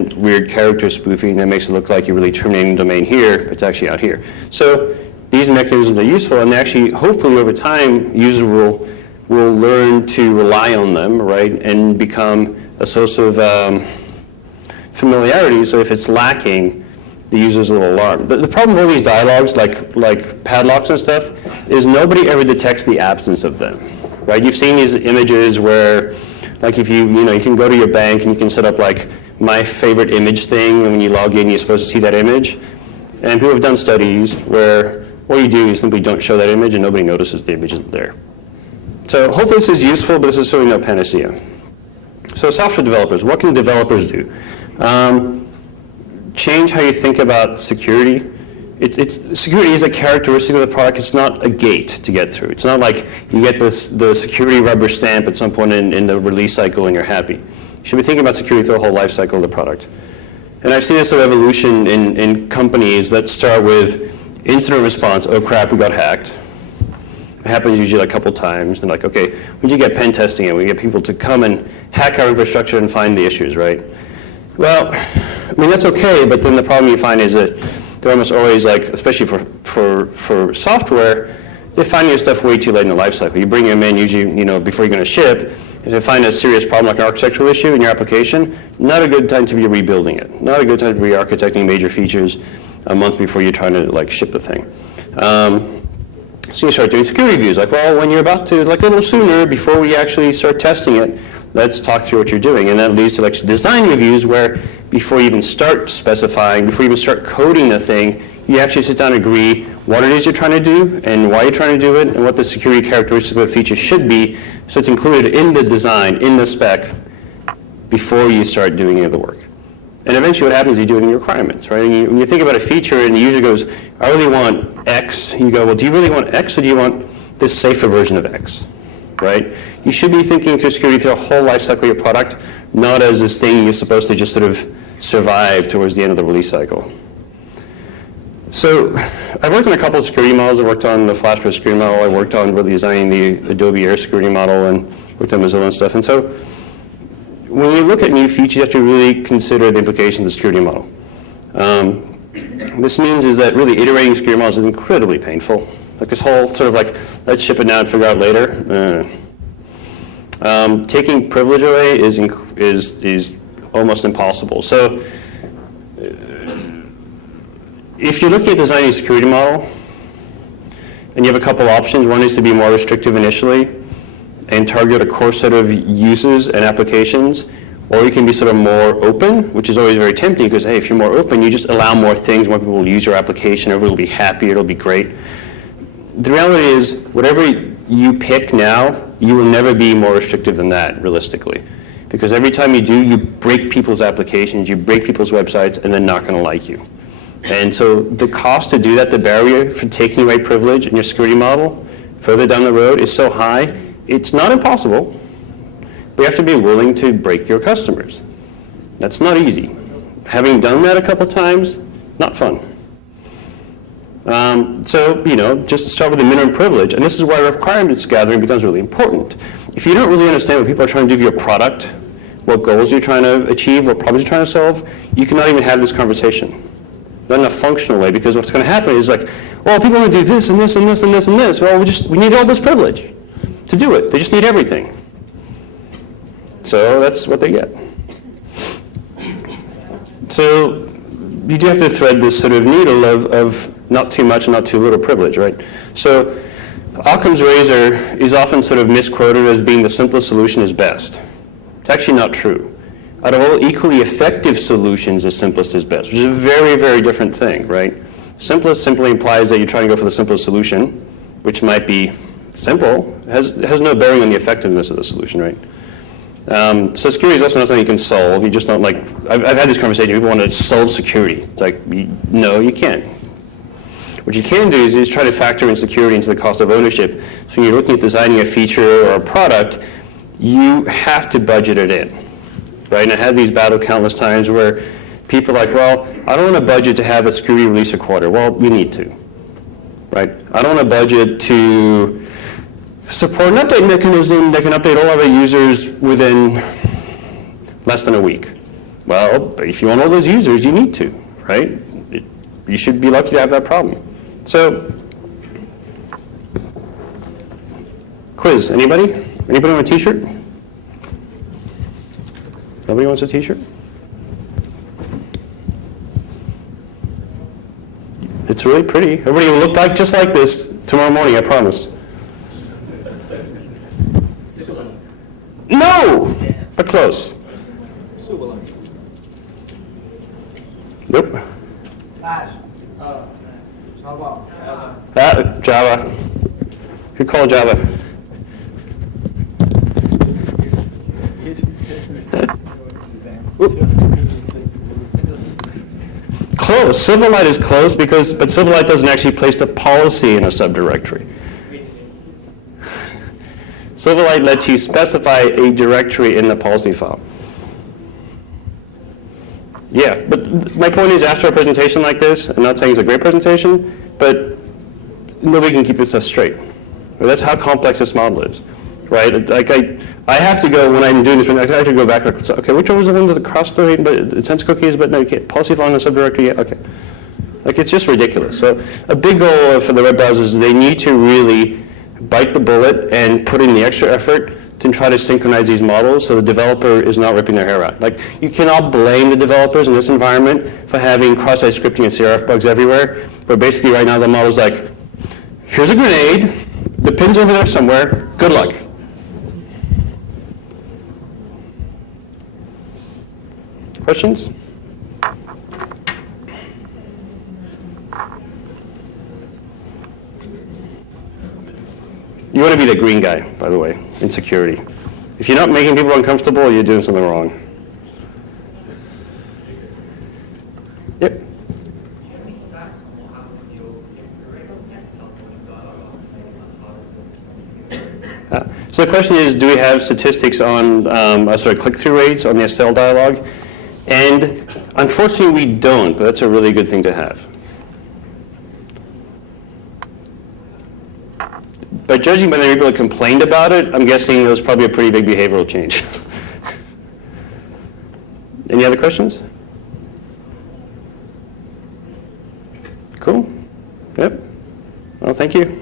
weird character spoofing that makes it look like you're really terminating the domain here, but it's actually out here. So these mechanisms are useful, and actually, hopefully over time, users will learn to rely on them, right, and become a source of familiarity. So if it's lacking, the user's a little alarmed. The problem with all these dialogues, like padlocks and stuff, is nobody ever detects the absence of them, right? You've seen these images where, like, if you can go to your bank and you can set up like my favorite image thing, and when you log in, you're supposed to see that image. And people have done studies where all you do is simply don't show that image, and nobody notices the image isn't there. So hopefully this is useful, but this is certainly no panacea. So software developers, what can developers do? Change how you think about security. Security is a characteristic of the product. It's not a gate to get through. It's not like you get the security rubber stamp at some point in the release cycle and you're happy. You should be thinking about security through the whole life cycle of the product. And I've seen this sort of evolution in companies that start with incident response. Oh crap, we got hacked. It happens usually like a couple times. And like, okay, we do get pen testing and we get people to come and hack our infrastructure and find the issues, right? Well, I mean, that's okay, but then the problem you find is that they're almost always like, especially for software, they're finding your stuff way too late in the life cycle. You bring them in usually, before you're going to ship. If they find a serious problem like an architectural issue in your application, not a good time to be rebuilding it. Not a good time to be architecting major features a month before you're trying to like ship the thing. So you start doing security reviews, like, well, when you're about to, like a little sooner, before we actually start testing it, let's talk through what you're doing. And that leads to like design reviews where before you even start specifying, before you even start coding the thing, you actually sit down and agree what it is you're trying to do and why you're trying to do it and what the security characteristics of the feature should be, so it's included in the design, in the spec, before you start doing any of the work. And eventually what happens is you do it in your requirements, right? And when you think about a feature and the user goes, I really want X, you go, well, do you really want X or do you want this safer version of X, right? You should be thinking through security through a whole life cycle of your product, not as this thing you're supposed to just sort of survive towards the end of the release cycle. So I've worked on a couple of security models. I worked on the FlashBlade security model. I worked on really designing the Adobe Air security model and worked on Mozilla and stuff. And so when you look at new features, you have to really consider the implications of the security model. This means is that really iterating security models is incredibly painful. Like this whole sort of like, let's ship it now and figure out later. Taking privilege away is almost impossible. So if you're looking at designing a security model and you have a couple options, one is to be more restrictive initially and target a core set of uses and applications, or you can be sort of more open, which is always very tempting because, hey, if you're more open, you just allow more things, more people will use your application, everybody will be happy, it'll be great. The reality is, whatever you pick now, you will never be more restrictive than that, realistically. Because every time you do, you break people's applications, you break people's websites, and they're not going to like you. And so the cost to do that, the barrier for taking away privilege in your security model further down the road is so high, it's not impossible, but you have to be willing to break your customers. That's not easy. Having done that a couple times, not fun. So, just start with the minimum privilege, and this is why requirements gathering becomes really important. If you don't really understand what people are trying to do with your product, what goals you're trying to achieve, what problems you're trying to solve, you cannot even have this conversation. Not in a functional way, because what's going to happen is like, well, people want to do this and this and this and this and this. Well, we need all this privilege to do it. They just need everything. So that's what they get. So you do have to thread this sort of needle of not too much and not too little privilege, right? So Occam's razor is often sort of misquoted as being the simplest solution is best. It's actually not true. Out of all equally effective solutions, the simplest is best, which is a very, very different thing, right? Simplest simply implies that you're trying to go for the simplest solution, which might be simple, has no bearing on the effectiveness of the solution, right? So security is also not something you can solve. You just don't like, I've had this conversation, people want to solve security. It's like, no, you can't. What you can do is try to factor in security into the cost of ownership. So when you're looking at designing a feature or a product, you have to budget it in. Right? And I had these battles countless times where people are like, well, I don't want a budget to have a security release a quarter. Well, you need to. Right? I don't want a budget to support an update mechanism that can update all of our users within less than a week. Well, if you want all those users, you need to, right? You should be lucky to have that problem. So, quiz, anybody? Anybody want a t-shirt? Nobody wants a t-shirt? It's really pretty. Everybody will look like just like this tomorrow morning, I promise. No! But close. Nope. Java. Who called Java? Close. Silverlight is close but Silverlight doesn't actually place the policy in a subdirectory. Silverlight lets you specify a directory in the policy file. Yeah, but my point is, after a presentation like this, I'm not saying it's a great presentation, but nobody can keep this stuff straight. Well, that's how complex this model is, right? Like I have to go, when I'm doing this, I have to go back, like, okay, which one was the one that crossed the, but it sends cookies, but no, you can't. Policy file in the subdirectory, yeah, okay. Like, it's just ridiculous. So a big goal for the web browsers is they need to really bite the bullet and put in the extra effort to try to synchronize these models so the developer is not ripping their hair out. Like, you cannot blame the developers in this environment for having cross-site scripting and CRF bugs everywhere, but basically right now the model's like, here's a grenade, the pin's over there somewhere, good luck. Questions? You want to be the green guy, by the way, in security. If you're not making people uncomfortable, you're doing something wrong. Yep. So the question is, do we have statistics on click-through rates on the SL dialog? And unfortunately, we don't, but that's a really good thing to have. But judging by the people that complained about it, I'm guessing it was probably a pretty big behavioral change. Any other questions? Cool. Yep. Well, thank you.